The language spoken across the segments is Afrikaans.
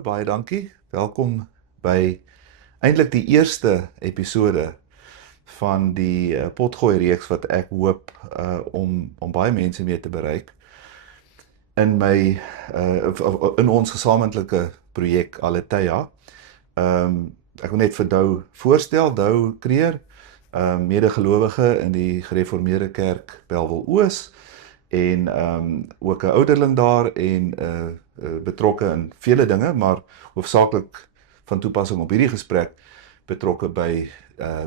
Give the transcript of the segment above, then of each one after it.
Hallo, baie dankie. Welkom by eintlik die eerste episode van die potgooi reeks wat ek hoop om baie mense mee te bereik in my in ons gesamentlike projek Aletheia. Ek wil net vir Dou voorstel, Dou Kreer, medegelowige in die Gereformeerde Kerk Bellville Oos en ook 'n ouderling daar en betrokke in vele dinge, maar hoofsaaklik van toepassing op hierdie gesprek betrokke by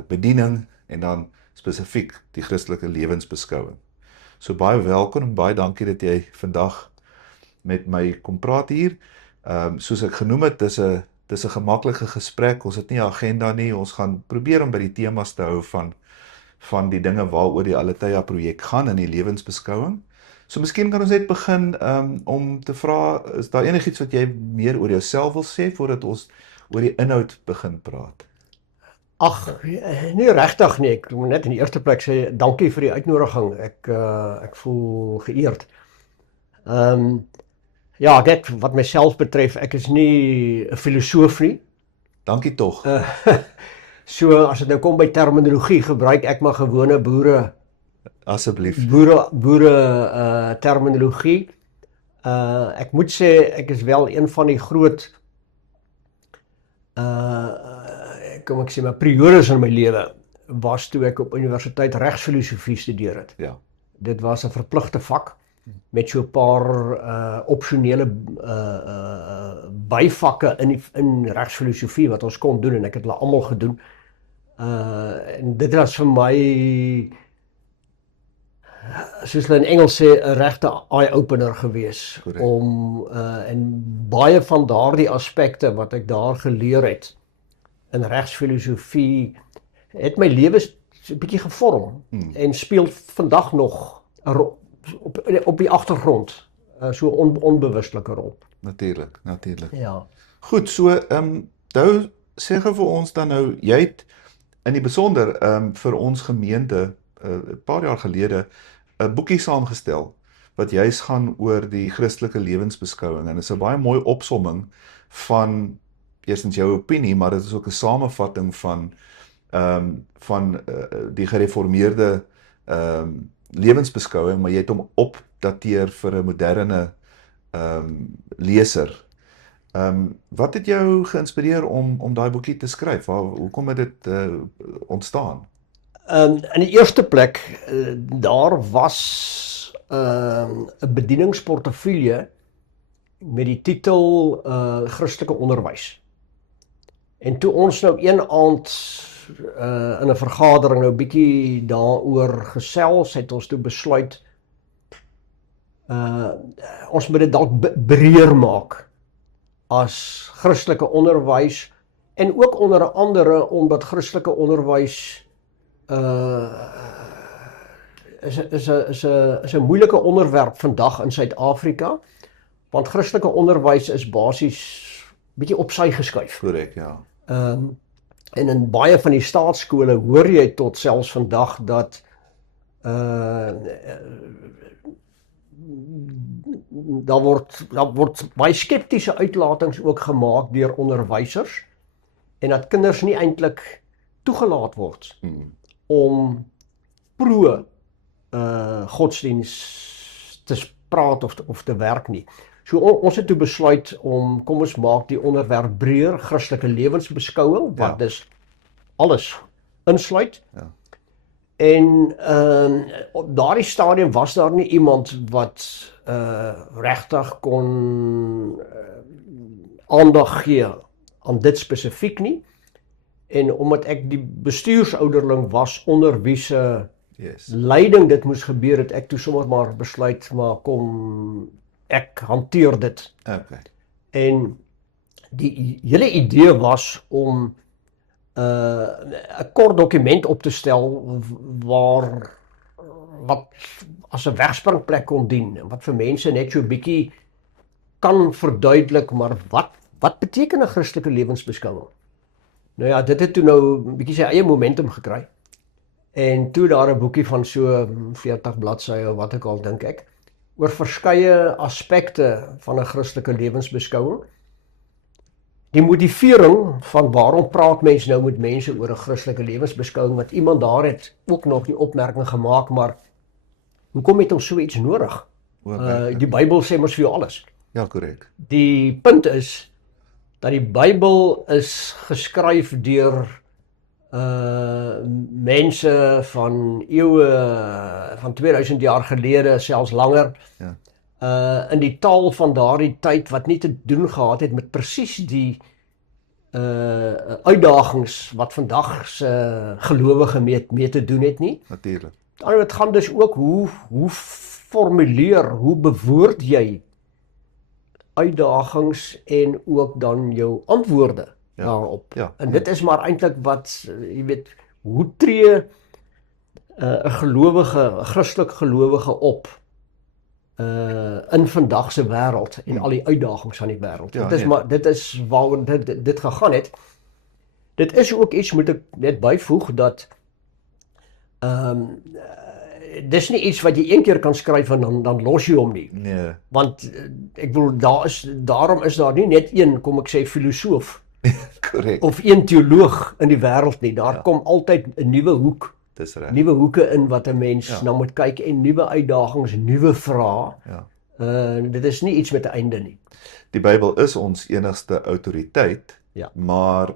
bediening en dan spesifiek die Christelike lewensbeskouing. So baie welkom en baie dankie dat jy vandag met my kom praat hier. Soos ek genoem het, dis 'n gemaklike gesprek. Ons het nie 'n agenda nie. Ons gaan probeer om by die temas te hou van die dinge waaroor die Aletheia projek gaan in die lewensbeskouing. So miskien kan ons net begin om te vra, is daar enigiets wat jy meer oor jouself wil sê voordat ons oor die inhoud begin praat? Ag, nie regtig nie. Ek moet net in die eerste plek sê dankie vir die uitnodiging. Ek voel geëerd. Ja, dit wat myself betref, ek is nie 'n filosoof nie. Dankie tog. So as dit nou kom by terminologie, gebruik ek maar gewone Asseblief. boere terminologie. Ek moet sê ek is wel een van die groot kom ek sê maar periodes in my lewe was toe ek op universiteit regsfilosofie studeer het. Ja. Dit was 'n verpligte vak met so 'n paar opsionele byvakke in regsfilosofie wat ons kon doen en ek het hulle almal gedoen. En dit was vir my, soos hulle in Engels sê, 'n regte eye-opener gewees. Correct. En baie van daardie aspekte wat ek daar geleer het in regsfilosofie het my lewe 'n bietjie gevorm en speel vandag nog 'n rol op die agtergrond, so onbewustelike rol. Natuurlik. Ja. Goed, so Dou, sê gou vir ons dan nou, jy het in die besonder vir ons gemeente 'n paar jaar gelede 'n boekie saamgestel wat juis gaan oor die Christelike lewensbeskouing en dit is 'n baie mooi opsomming van eerstens jou opinie, maar dit is ook 'n samevatting van die gereformeerde lewensbeskouing, maar jy het hom opdateer vir 'n moderne leser. Wat het jou geïnspireer om daai boekie te skryf? Hoekom het dit ontstaan? In die eerste plek, daar was 'n bedieningsportefeulje met die titel Christelike onderwys. En toe ons nou een aand in 'n vergadering nou bietjie daaroor gesels, het ons toe besluit ons moet dit dalk breër maak as Christelike onderwys en ook onder andere omdat Christelike onderwys is 'n moeilike onderwerp vandag in Suid-Afrika, want Christelike onderwys is basies bietjie op sy geskuif. Korrek, ja. En in baie van die staatskole hoor jy tot selfs vandag dat daar word baie skeptiese uitlatings ook gemaak deur onderwysers en dat kinders nie eintlik toegelaat word om pro godsdiens te praat of te werk nie. So ons het toe besluit kom ons maak die onderwerp breër, Christelike lewensbeskouing, wat dus alles insluit. Ja. En op daardie stadium was daar nie iemand wat regtig kon aandag gee aan dit spesifiek nie. En omdat ek die bestuursouderling was onder wie se leiding dit moes gebeur, het ek toe sommer maar besluit, maar kom ek hanteer dit. Okay. En die hele idee was om 'n kort dokument op te stel wat as 'n wegspringplek kon dien, wat vir mense net so 'n bietjie kan verduidelik, maar wat beteken 'n Christelike lewensbeskouing? Nou ja, dit het toe nou 'n bietjie sy eie momentum gekry. En toe daar 'n boekie van so 40 bladsye of wat ek al dink ek, oor verskeie aspekte van 'n Christelike lewensbeskouing. die motivering van waarom praat mense nou met mense oor 'n Christelike lewensbeskouing, wat iemand daar het ook nog die opmerking gemaak, maar hoekom het ons so iets nodig? Die Bybel sê mos vir jou alles. Ja, korrek. Die punt is dat die Bybel is geskryf deur mense van eeue, van 2000 jaar gelede, selfs langer, in die taal van daardie tyd, wat nie te doen gehad het met presies die uitdagings wat vandag se gelowige mee te doen het nie. Natuurlik. Het gaan dus ook hoe formuleer, hoe bewoord jy uitdagings en ook dan jou antwoorde daarop. En dit is maar eintlik wat, jy weet, hoe tree 'n gelowige, 'n Christelik gelowige op in vandag se wêreld en al die uitdagings van die wêreld. Dit is waaroor dit gegaan het. Dit is ook iets, moet ek net byvoeg, dat dis nie iets wat jy een keer kan skryf en dan los jy hom nie. Nee. Want ek bedoel, daarom is daar nie net een, kom ek sê, filosoof Korrek. of een teoloog in die wêreld nie. Daar kom altyd 'n nuwe hoek, Dis reg. nuwe hoeke in wat 'n mens nou moet kyk, en nuwe uitdagings, nuwe vrae. Dit is nie iets met 'n einde nie. Die Bybel is ons enigste autoriteit, maar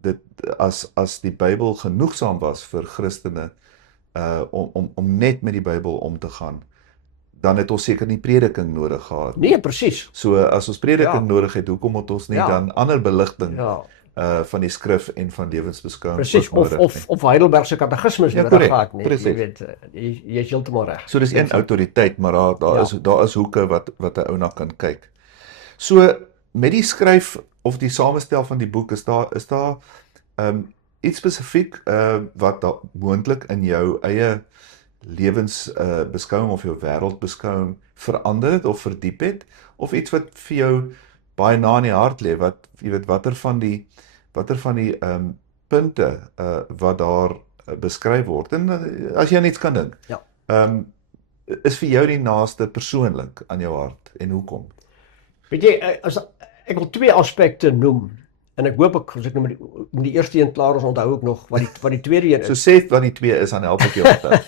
dit as die Bybel genoegsaam was vir Christene om net met die Bybel om te gaan, dan het ons seker nie prediking nodig gehad. Nee, presies. So as ons prediking nodig het, hoekom het ons nie dan ander beligting van die skrif en van lewensbeskouing presies, of Heidelberg se katekismes nodig gehad nie. Jy weet, jy is heeltemal reg. So dis een autoriteit, maar daar is hoeke wat 'n ou na kan kyk. So met die skryf of die samestel van die boek, is daar iets spesifiek wat daar moontlik in jou eie lewensbeskouing of jou wêreldbeskouing verander het of verdiep het, of iets wat vir jou baie na in die hart lê, wat jy weet, watter van die punte wat daar beskryf word, en as jy aan iets kan dink, is vir jou die naaste persoonlik aan jou hart, en hoekom? Weet jy, ek wil twee aspekte noem, en ek hoop as ek nou met die eerste een klaar is, onthou ek nog wat die tweede een is. So sê wat die twee is, dan help ek jou onthou.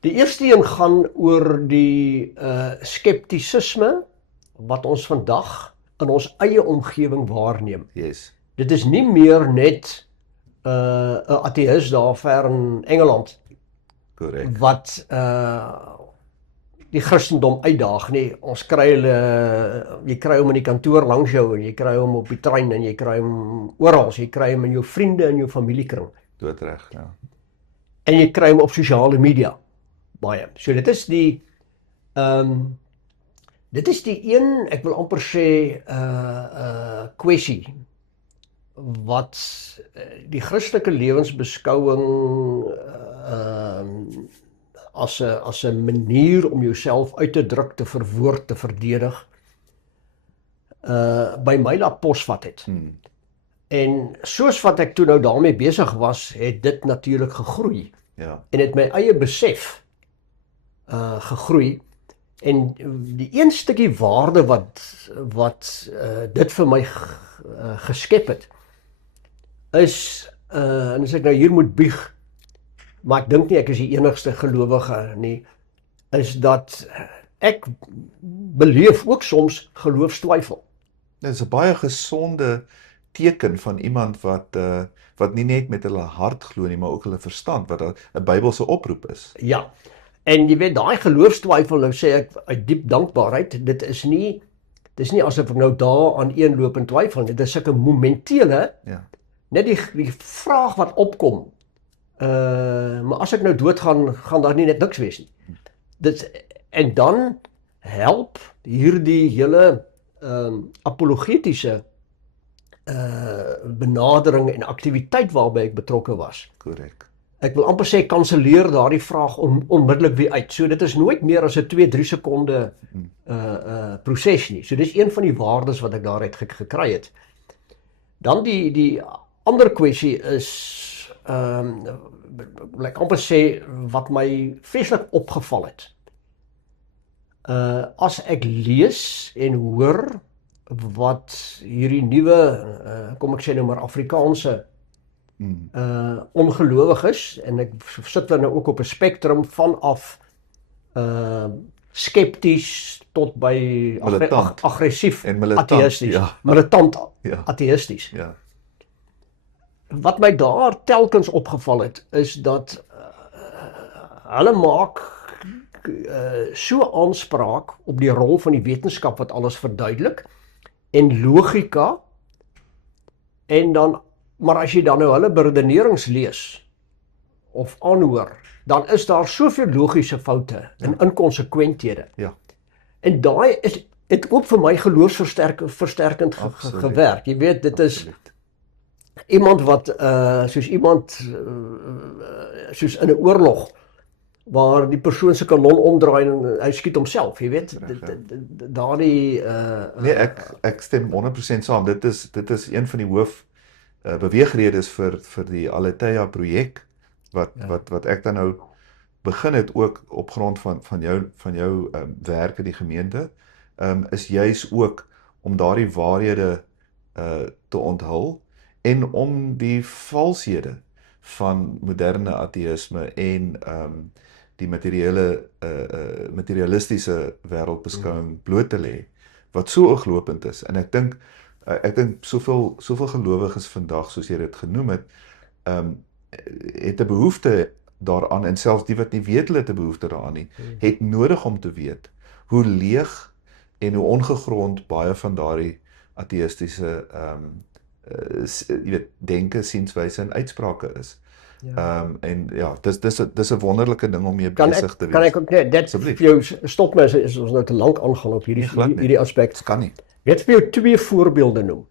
Die eerste een gaan oor die skeptisisme wat ons vandag in ons eie omgewing waarneem. Yes. Dit is nie meer net 'n ateïs daar ver in Engeland Correct. wat die Christendom uitdaag nie. Ons kry jy kry hom in die kantoor langs jou, en jy kry hom op die trein, en jy kry hom oral, jy kry hom in jou vriende en jou familiekring. Doodreg, ja. En jy kry hom op sosiale media baie. So dit is die een, ek wil amper sê kwessie wat die Christelike lewensbeskouing as 'n manier om jouself uit te druk, te verwoord, te verdedig, by my laat posvat het. En soos wat ek toe nou daarmee besig was, het dit natuurlik gegroei. En het my eie besef gegroei. En die een stukkie waarde wat dit vir my geskep het, is, en as ek nou hier moet bieg, maar ek dink nie ek is die enigste gelowige nie, is dat ek beleef ook soms geloofstwyfel. Dit is 'n baie gesonde teken van iemand wat nie net met hulle hart glo nie, maar ook hulle verstand, wat 'n Bybelse oproep is. Ja, en jy weet, daai geloofstwyfel, nou sê ek uit diep dankbaarheid, dit is nie asof ek nou daar aan een loop en twyfel, dit is sulke momentele, net die vraag wat opkom, maar as ek nou doodgaan, gaan daar nie net niks wees nie. En dan help hierdie hele apologetiese benadering en aktiwiteit waarby ek betrokke was. Korrek. Ek wil amper sê, kanselleer daardie vraag onmiddellik weer uit. So dit is nooit meer as 'n 2-3 sekonde proses nie. So dis een van die waardes wat ek daaruit gekry het. Dan die ander kwessie is, ek amper sê, wat my vreeslik opgeval het. As ek lees en hoor wat hierdie nuwe, kom ek sê nou maar Afrikaanse ongelowiges, en ek sit dan nou ook op 'n spektrum vanaf skepties tot by Militant. aggressief En militant, ateïsties, ja. militant Ja. ateïsties. Ja. Wat my daar telkens opgeval het, is dat hulle maak so aanspraak op die rol van die wetenskap wat alles verduidelik, en logika, en dan, maar as jy dan nou hulle beredenerings lees, of aanhoor, dan is daar soveel logiese foute en inkonsekwenthede. Ja. En daai het ook vir my geloofsversterkend Absoluut. gewerk. Jy weet, dit is Absoluut. iemand wat, soos in 'n oorlog, waar die persoon se kanon omdraai en hy skiet homself, jy weet, daardie Nee, ek stem 100% saam. Dit is een van die hoof beweegredes vir die Aletheia projek wat ek dan nou begin het ook op grond van jou werk in die gemeente, is juis ook om daardie waarhede te onthul en om die valshede van moderne ateïsme en die materialistiese wêreldbeskouing bloot te lê, wat so ooglopend is. En ek dink soveel gelowiges vandag, soos jy dit genoem het, het 'n behoefte daaraan, en selfs die wat nie weet hulle het 'n behoefte daaraan nie, het nodig om te weet hoe leeg en hoe ongegrond baie van daardie ateïstiese jy weet, denke, sienswyse en uitsprake is. En ja, dis 'n wonderlike ding om mee besig te wees. Kan ek ook net dit Asseblief. vir jou stop my as ons nou te lank aangaan op hierdie aspek. Dit kan nie. Net vir jou 2 voorbeelde noem.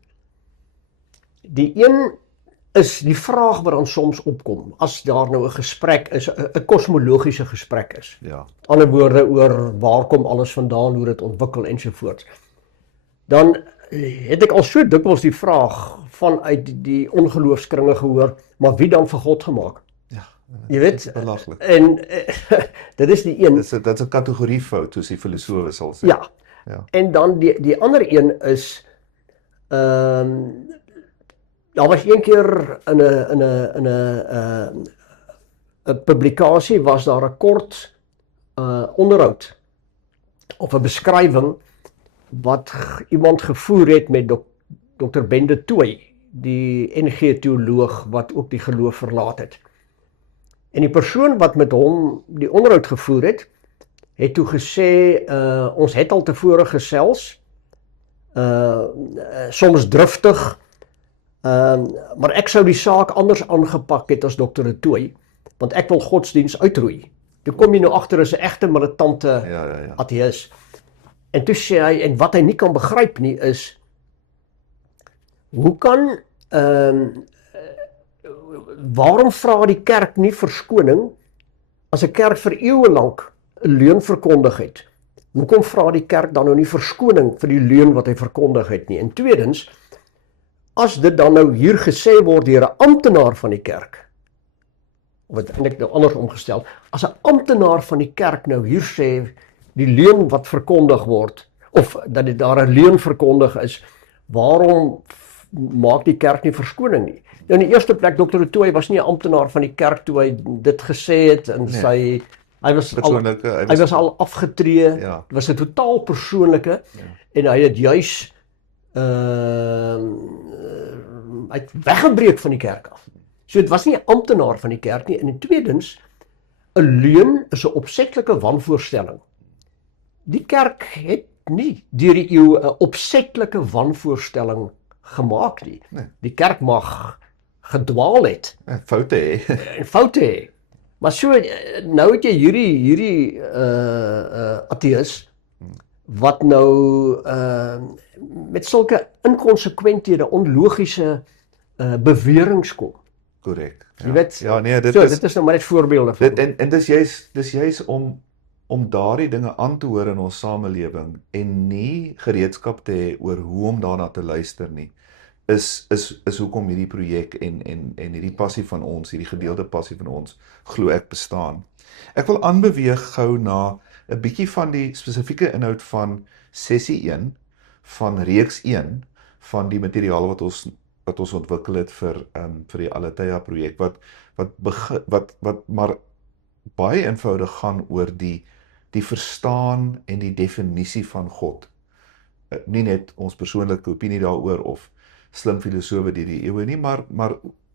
Die een is die vraag wat dan soms opkom, as daar nou 'n gesprek is, 'n kosmologiese gesprek is. Ja. Met ander woorde oor waar kom alles vandaan, hoe dit ontwikkel ensovoorts. Dan het ek al so dikwels die vraag vanuit die ongeloofskringe gehoor, maar wie dan vir God gemaak? Ja. Jy weet, Belaglik. en dit is die een. Dit is 'n kategoriefout, soos die filosofe sal sê. Ja. Ja. En dan die ander een is, daar was een keer in 'n publikasie was daar 'n kort onderhoud of 'n beskrywing wat iemand gevoer het met Dr. Ben de Tooy, die NG teoloog wat ook die geloof verlaat het. En die persoon wat met hom die onderhoud gevoer het toe gesê, ons het al tevore gesels, soms driftig, maar ek sou die saak anders aangepak het as Dr. de Tooy, want ek wil godsdiens uitroei. Toe kom jy nou agter is 'n egte militante Ja. ateïs. En toe sê hy, en wat hy nie kan begryp nie is, hoe kan, waarom vra die kerk nie verskoning, as 'n kerk vir eeue lank 'n leuen verkondig het? Hoekom vra die kerk dan nou nie verskoning vir die leuen wat hy verkondig het nie? En tweedens, as dit dan nou hier gesê word deur 'n amptenaar van die kerk, of het eintlik nou anders omgestel, as 'n amptenaar van die kerk nou hier sê, die leuen wat verkondig word, of dat daar 'n leuen verkondig is, waarom maak die kerk nie verskoning nie? Nou in die eerste plek, Dr. de Tooy was nie 'n amptenaar van die kerk toe hy dit gesê het, en hy was al afgetree, Ja. dit was 'n totaal persoonlike, en hy het juis hy het weggebreek van die kerk af. So dit was nie 'n amptenaar van die kerk nie, en tweedens, 'n leuen is 'n opsetlike wanvoorstelling. Die kerk het nie deur die eeue 'n opsetlike wanvoorstelling gemaak nie. Nee. Die kerk mag gedwaal het Foute hê. en foute hê. Maar so, nou het jy hierdie ateïs wat nou met sulke inkonsekwenthede, onlogiese beweringe kom. Korrek. Jy weet, Ja, nee, dit dit is nou maar net voorbeelde van. En dis juis om daardie dinge aan te hoor in ons samelewing en nie gereedskap te hê oor hoe om daarna te luister nie, is hoekom hierdie projek en hierdie passie van ons, hierdie gedeelde passie van ons, glo ek bestaan. Ek wil aanbeweeg gou na 'n bietjie van die spesifieke inhoud van sessie 1 van reeks 1 van die materiaal wat ons ontwikkel het vir die Aletheia projek wat maar baie eenvoudig gaan oor die verstaan en die definisie van God. Nie net ons persoonlike opinie daaroor of slim filosofe deur die eeue nie, maar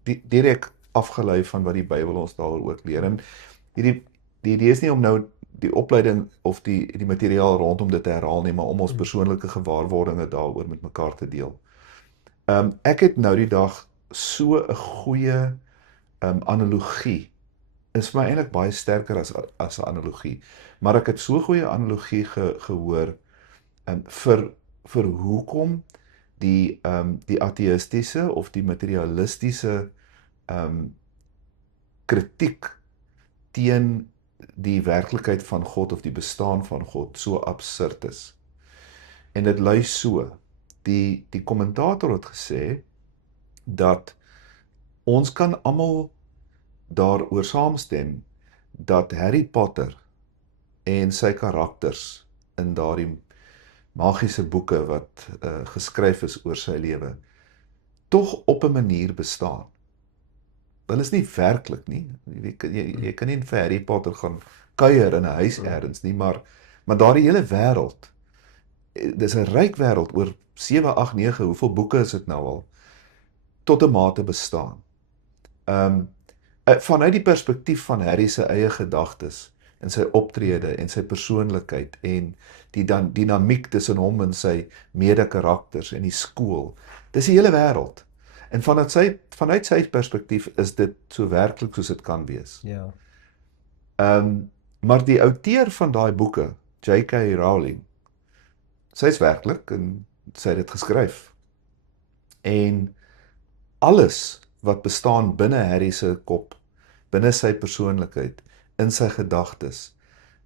direk afgelei van wat die Bybel ons daaroor ook leer. En die idee is nie om nou die opleiding of die materiaal rondom dit te herhaal nie, maar om ons persoonlike gewaarwordinge daaroor met mekaar te deel. Ek het nou die dag so 'n goeie analogie, is vir my eintlik baie sterker as 'n analogie, maar ek het so 'n goeie analogie gehoor vir hoekom die ateïstiese of die materialistiese kritiek teen die werklikheid van God of die bestaan van God so absurd is. En dit lui so. Die kommentator het gesê dat ons kan almal daaroor saamstem dat Harry Potter en sy karakters in daardie magiese boeke wat geskryf is oor sy lewe tog op 'n manier bestaan. Hulle is nie werklik nie. Jy kan nie vir Harry Potter gaan kuier in 'n huis elders nie, maar daardie hele wêreld, dis 'n ryk wêreld oor 7, 8, 9, hoeveel boeke is dit nou al, tot 'n mate bestaan. Vanuit die perspektief van Harry se eie gedagtes en sy optrede en sy persoonlikheid en die dinamiek tussen hom en sy mede-karakters en die skool, dis die hele wêreld. En vanuit sy perspektief is dit so werklik soos dit kan wees. Ja. Maar die outeur van daai boeke, J.K. Rowling, sy is werklik en sy het dit geskryf. En alles wat bestaan binne Harry se kop, binne sy persoonlikheid, in sy gedagtes,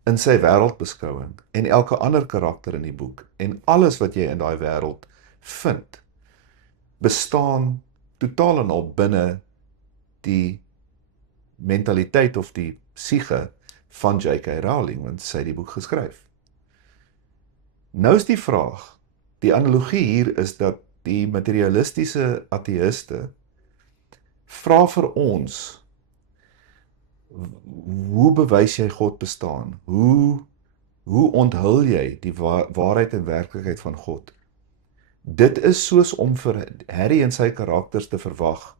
in sy wêreldbeskouing en elke ander karakter in die boek en alles wat jy in daai wêreld vind, bestaan totaal en al binne die mentaliteit of die siege van J.K. Rowling, want sy het die boek geskryf. Nou is die vraag, die analogie hier is dat die materialistiese ateïste vra vir ons, hoe bewys jy God bestaan? Hoe onthul jy die waarheid en werklikheid van God? Dit is soos om vir Harry en sy karakters te verwag,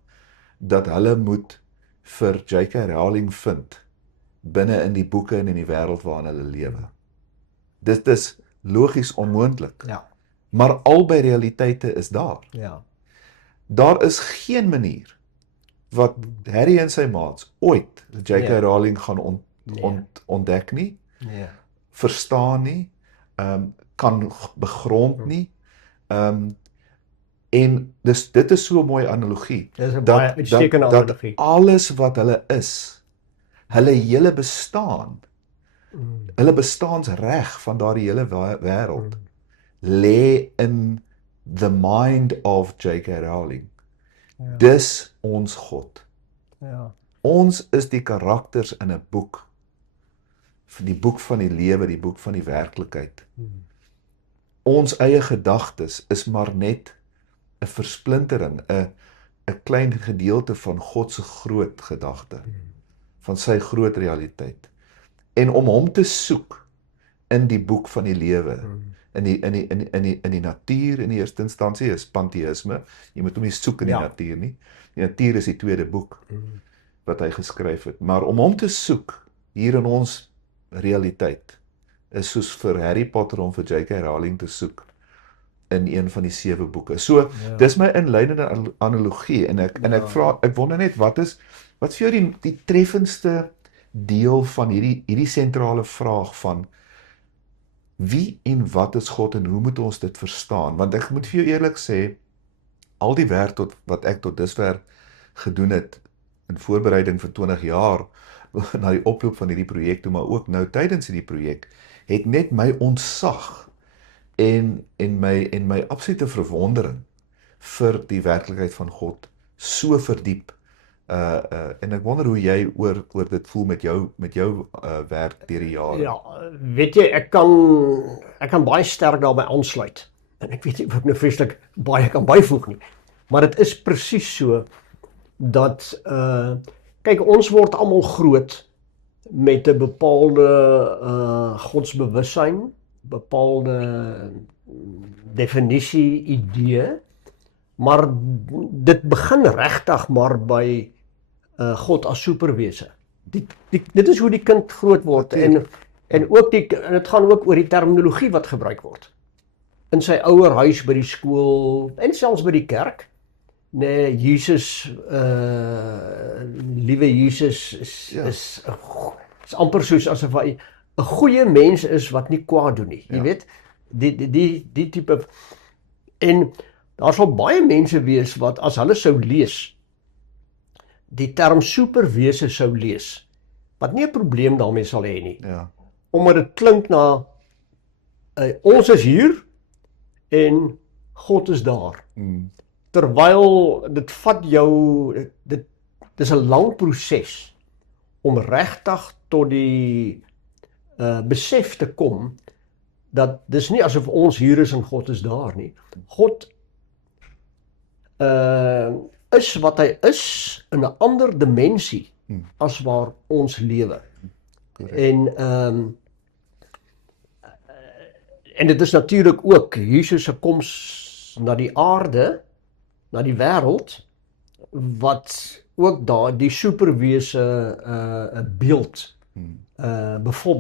dat hulle moet vir J.K. Rowling vind, binne in die boeke en in die wêreld waarin hulle lewe. Dit is logies onmoontlik. Ja. Maar albei realiteite is daar. Ja. Daar is geen manier wat Harry en sy maats ooit J.K. Rowling gaan ontdek nie, verstaan nie, kan begrond nie, en dit is so 'n mooi analogie, Dis 'n baie uitstekende analogie. alles wat hulle is, hulle hele bestaan, hulle bestaansreg van daardie hele wêreld, lê in the mind of J.K. Rowling. Ja. Dis ons God. Ja. Ons is die karakters in 'n boek, die boek van die lewe, die boek van die werklikheid. Ons eie gedagtes is maar net 'n versplintering, 'n klein gedeelte van God se groot gedagte, van sy groot realiteit. En om hom te soek in die boek van die lewe, in die natuur in die eerste instansie is panteïsme. Jy moet hom nie soek in die natuur nie. Die natuur is die tweede boek wat hy geskryf het. Maar om hom te soek hier in ons realiteit is soos vir Harry Potter om vir J.K. Rowling te soek in een van die 7 boeke. So, dis my inleidende analogie en ek wonder net wat is vir jou die treffendste deel van hierdie sentrale vraag van wie en wat is God en hoe moet ons dit verstaan? Want ek moet vir jou eerlik sê, al die werk wat ek tot dusver gedoen het in voorbereiding vir 20 jaar na die oploop van hierdie projek, maar ook nou tydens hierdie projek, het net my ontsag en my absolute verwondering vir die werklikheid van God so verdiep. En ek wonder hoe jy oor dit voel met jou werk deur die jare. Ja, weet jy, ek kan baie sterk daarbey aansluit. en ek weet nie of ek nou vreeslik baie kan byvoeg nie, maar dit is presies so, dat, kyk, ons word almal groot, met 'n bepaalde godsbewussyn, bepaalde definisie, idee, maar dit begin regtig maar by God as superwese. Dit is hoe die kind groot word en ook en dit gaan ook oor die terminologie wat gebruik word. In sy ouerhuis, by die skool en selfs by die kerk. Nee, Jesus, liewe Jesus is amper soos asof hy 'n goeie mens is wat nie kwaad doen nie. Jy weet, die tipe, en daar sal baie mense wees wat as hulle sou lees, die term superwese sou lees, wat nie 'n probleem daarmee sal hê nie. Ja. Omdat dit klink na, ons is hier en God is daar. Terwyl dit vat jou, dit is 'n lang proses om regtig tot die besef te kom, dat dis nie asof ons hier is en God is daar nie. God is wat hy is in 'n ander dimensie as waar ons lewe. En dit is natuurlik ook Jesus se koms na die aarde, na die wêreld, wat ook daar die superwese beeld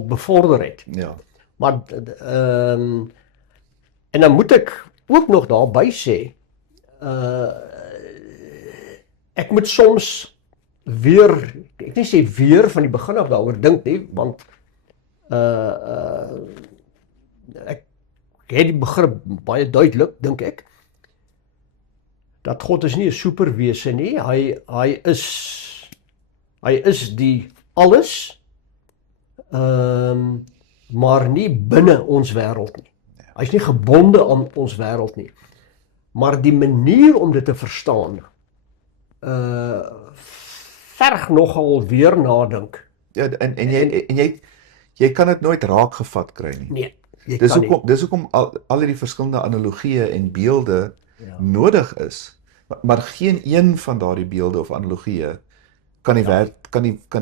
bevorder het. Ja. Maar en dan moet ek ook nog daarby sê, ek moet soms weer, ek nie sê weer van die begin af daaroor dink nie, want ek het die begrip baie duidelik, dink ek, dat God is nie 'n superwese nie, hy is die alles, maar nie binne ons wêreld nie. Hy is nie gebonde aan ons wêreld nie. Maar die manier om dit te verstaan, verg nogal weer nadink. Ja, en jy kan dit nooit raak gevat kry nie. Nee, jy Dis kan nie. hoekom al hierdie verskillende analogieë en beelde nodig is, maar geen een van daardie beelde of analogieë kan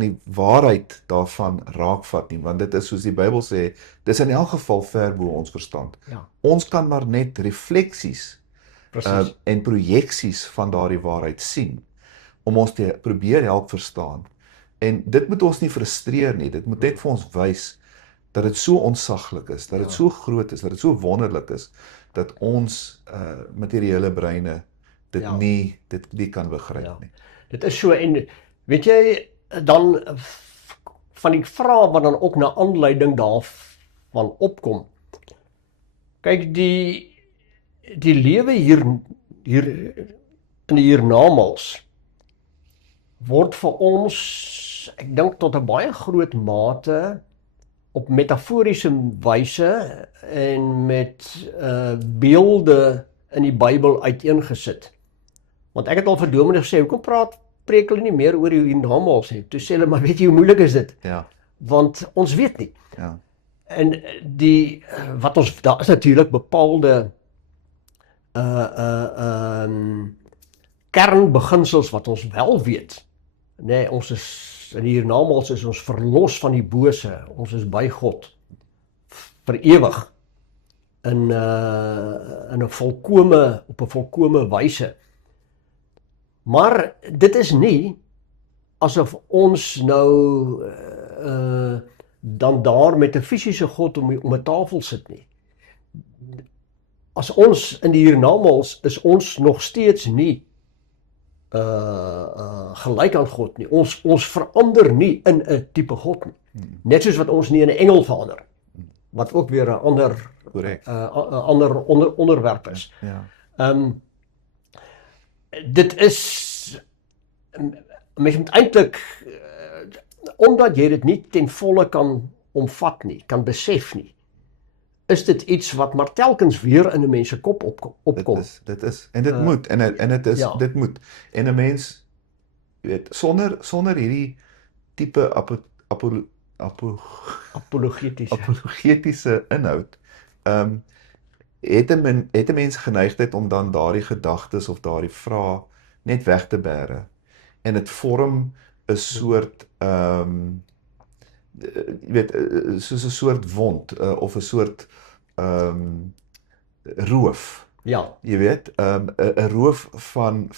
die waarheid daarvan raakvat nie, want dit is soos die Bybel sê, dis in elk geval ver bo ons verstand. Ja. Ons kan maar net refleksies Presies. en projeksies van daardie waarheid sien, om ons te probeer help verstaan. En dit moet ons nie frustreer nie, dit moet net vir ons wys dat dit so onsaglik is, dat dit so groot is, dat dit so wonderlik is, dat ons materiële breine dit nie kan begryp nie. Dit is so, en weet jy, dan van die vrae wat dan ook na aanleiding daarvan opkom. Kyk, die lewe hier in die hiernamaals word vir ons, ek dink tot 'n baie groot mate op metaforiese wyse en met beelde in die Bybel uiteengesit. Want ek het al vir dominee gesê, hoekom preek hulle nie meer oor die hiernamaals nie? Toe sê hulle, maar weet jy hoe moeilik is dit? Ja. Want ons weet nie. Ja. En daar is natuurlik bepaalde kernbeginsels wat ons wel weet. Nee, ons is in die hiernamaals is ons verlos van die bose. Ons is by God vir ewig in 'n volkome wyse. Maar dit is nie asof ons nou dan daar met 'n fisiese God om 'n tafel sit nie. As ons in die hiernamaals is ons nog steeds nie gelyk aan God nie. Ons verander nie in 'n tipe God nie. Net soos wat ons nie in 'n engel verander. Wat ook weer 'n ander onderwerp is. Ja. Dit is, mens moet eintlik, omdat jy dit nie ten volle kan omvat nie, kan besef nie, is dit iets wat maar telkens weer in 'n mens se kop opkom. Dit is, en dit moet, en dit moet. En 'n mens, weet, sonder hierdie tipe apologetiese inhoud, het 'n mens geneigtheid om dan daardie gedagtes of daardie vrae net weg te bære. En dit vorm 'n soort jy weet, soos 'n soort wond of 'n soort roof. Ja, Jy weet, 'n roof van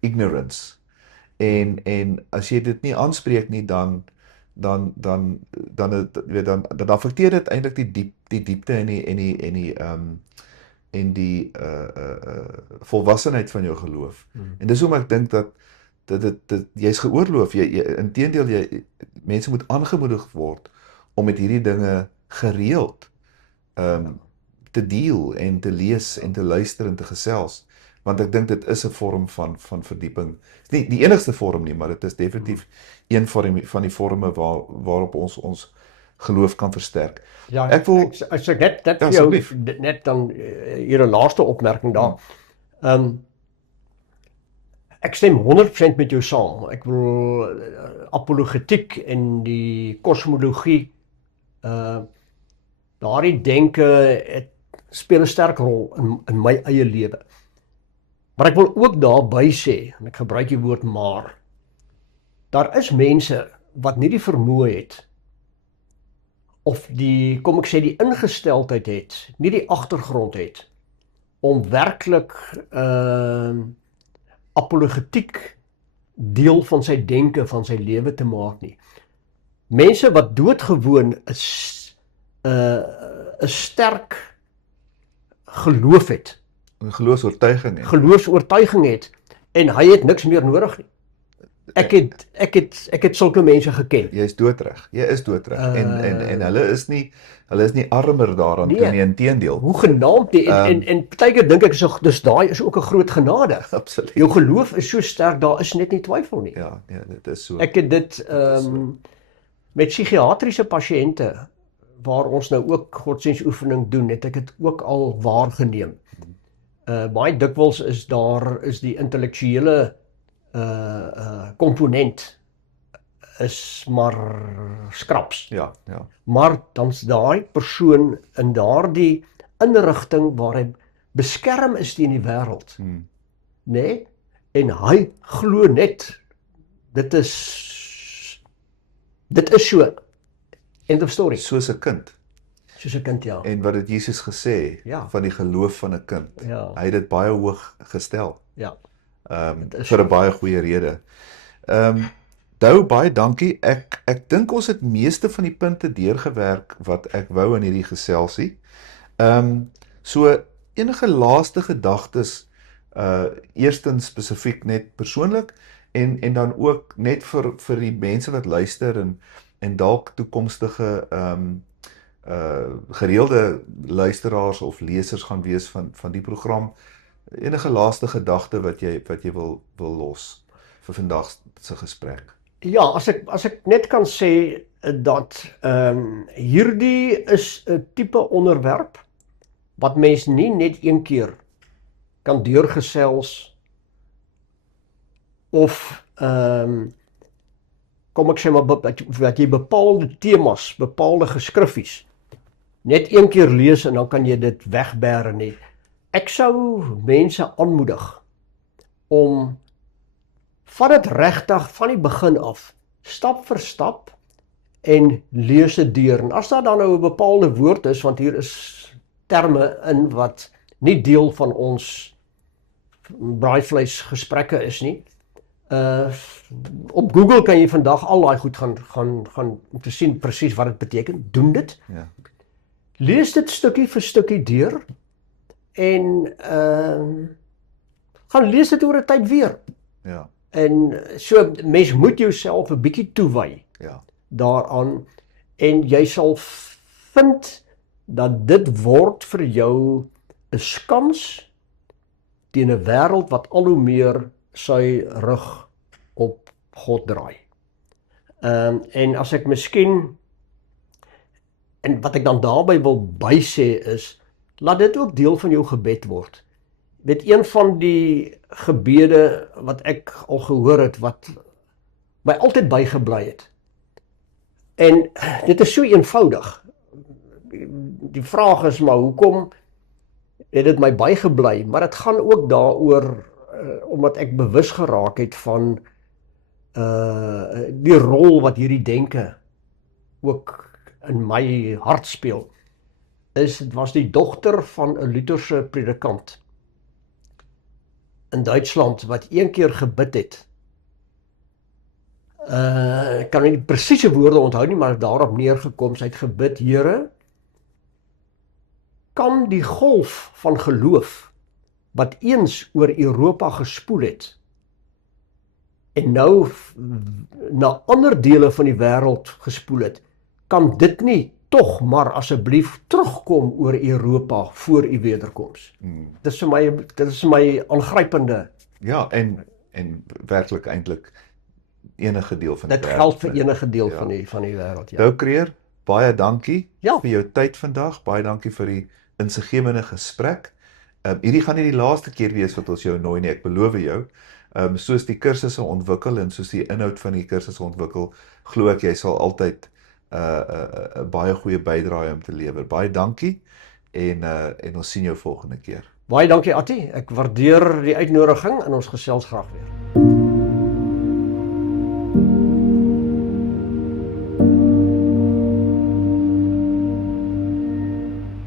ignorance. En as jy dit nie aanspreek nie, dan affekteer dit eintlik die diepte en die volwassenheid van jou geloof. En dis hoekom ek dink dat jy's geoorloof. Inteendeel, mense moet aangemoedig word om met hierdie dinge gereeld te deel en te lees en te luister en te gesels. Want ek dink dit is 'n vorm van verdieping. Nie die enigste vorm nie, maar dit is definitief een van die vorme waarop ons geloof kan versterk. ja, Ek wil as ek net Ja, vir jou, asseblief. net dan hier 'n laaste opmerking daar. Ek stem 100% met jou saam. Ek wil apologetiek en die kosmologie, daardie denke speel 'n sterk rol in my eie lewe. Maar ek wil ook daarby sê, en ek gebruik die woord maar, daar is mense wat nie die vermoë het of die, kom ek sê, die ingesteldheid het, nie die agtergrond het om werklik apologetiek deel van sy denke, van sy lewe te maak nie. Mense wat doodgewoon is 'n sterk geloof het, 'n geloofsoortuiging het. geloofsoortuiging het, en hy het niks meer nodig nie. Ek het sulke mense geken. Jy is doodreg. Jy is doodreg. En hulle is nie armer daaraan toe Nee. nie, inteendeel. Hoe genaamd nie, en partykeer dink ek dis daai is ook 'n groot genade. Absoluut. Jou geloof is so sterk, daar is net nie twyfel nie. Ja, dit is so. Ek het dit met psigiatriese pasiënte waar ons nou ook godsdienstoefening doen, het ek dit ook al waargeneem. Baie dikwels is die intellektuele komponent is maar skraps. Ja. Maar dan's daai persoon in daardie inrigting waar hy beskerm is teen die wêreld, nê? En hy glo net dit is so. End of story. Soos 'n kind. Soos 'n kind, ja. En wat het Jesus gesê Ja. van die geloof van 'n kind? Ja. Hy het dit baie hoog gestel. Ja. Vir 'n baie goeie rede. Dou, baie dankie. Ek dink ons het meeste van die punte deurgewerk wat ek wou in hierdie geselsie. So enige laaste gedagtes, eerstens spesifiek net persoonlik en dan ook net vir die mense wat luister en dalk toekomstige gereelde luisteraars of lesers gaan wees van die program. Enige laaste gedagte wat jy wil los vir vandag se gesprek? Ja, as ek net kan sê dat hierdie is 'n tipe onderwerp wat mens nie net een keer kan deurgesels of kom ek sê maar dat jy bepaalde temas, bepaalde geskriffies net een keer lees en dan kan jy dit wegbêre nie. Ek sou mense aanmoedig om van dit regtig van die begin af, stap vir stap, en lees dit deur. En as daar dan nou 'n bepaalde woord is, want hier is terme in wat nie deel van ons braaivleis gesprekke is nie. Op Google kan jy vandag al daai goed gaan om te sien presies wat dit beteken. Doen dit. Ja. Lees dit stukkie vir stukkie deur en gaan lees dit oor 'n tyd weer. Ja. En so mens moet jouself 'n bietjie toewy Ja. daaraan en jy sal vind dat dit word vir jou 'n skans teen 'n wêreld wat al hoe meer sy rug op God draai. En as ek miskien, en wat ek dan daarby wil bysê is, laat dit ook deel van jou gebed word. Dit een van die gebede wat ek al gehoor het, wat my altyd bygebly het. En dit is so eenvoudig. die vraag is maar hoekom het dit my bygebly, maar dit gaan ook daaroor omdat ek bewus geraak het van die rol wat hierdie denke ook in my hart speel. Dit was die dogter van 'n Lutherse predikant in Duitsland wat een keer gebid het. Ek kan nie die presiese woorde onthou nie, maar daarop neergekom, sy het gebid, Here, kan die golf van geloof wat eens oor Europa gespoel het en nou na ander dele van die wêreld gespoel het, kan dit nie tog maar asseblief terugkom oor Europa voor u wederkoms. Dit is vir my aangrypende. Ja, en werklik eintlik enige deel van die Dit wêreld, geld vir né? enige deel Ja. van die wêreld, ja. Dou Creer, baie dankie Ja. vir jou tyd vandag, baie dankie vir die insiggewende gesprek. Hierdie gaan nie die laaste keer wees wat ons jou nooi nie, ek beloof jou. Soos die kursusse ontwikkel en soos die inhoud van die kursusse ontwikkel, glo ek jy sal altyd 'n baie goeie bydrae om te lewer. Baie dankie en ons sien jou volgende keer. Baie dankie Attie, ek waardeer die uitnodiging en ons gesels graag weer.